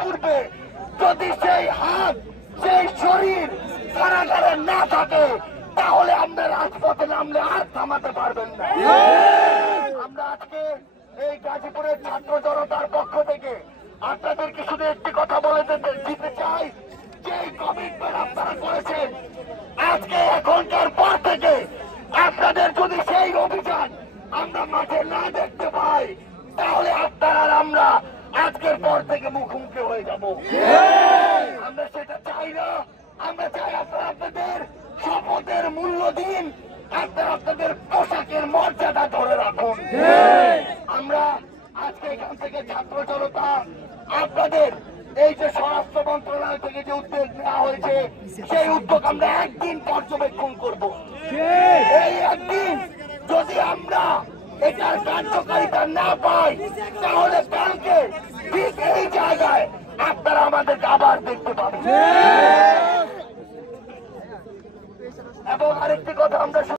পূর্বে যদি সেই হাত সেই শরীর কারাগারে না থাকে তাহলে আমরা রাজপথে নামলে আর থামাতে পারবেন না। আমরা আজকে এই গাজীপুরের ছাত্র জনতার পক্ষ থেকে আপনাদেরকে শুধু একটি কথা বলে দিতে চাই, যে কমিটমেন্ট আপনারা করেছেন আজকে এখনকার পর থেকে আপনাদের যদি সেই অভিযান আমরা মাঠে না দেখতে পাই তাহলে আপনারা আর আমরা আজকের পর থেকে মুখোমুখি হয়ে যাব। আমরা সেটা চাই না। আমরা চাই আপনারা আপনাদের শপথের মূল্য দিন, আপনারা আপনাদের পোশাকের মর্যাদা ধরে রাখুন। আমরা আজকে এখান থেকে ছাত্র জনতা আপনাদের এই যে স্বরাষ্ট্র মন্ত্রণালয় থেকে যে উদ্যোগ নেওয়া হয়েছে সেই উদ্যোগ আমরা একদিন পর্যবেক্ষণ করব। এই একদিন যদি আমরা এটার কার্যকারিতা না পাই তাহলে কালকে ঠিক এই জায়গায় আপনারা আমাদেরকে আবার দেখতে পাবেন। এবং আরেকটি কথা আমরা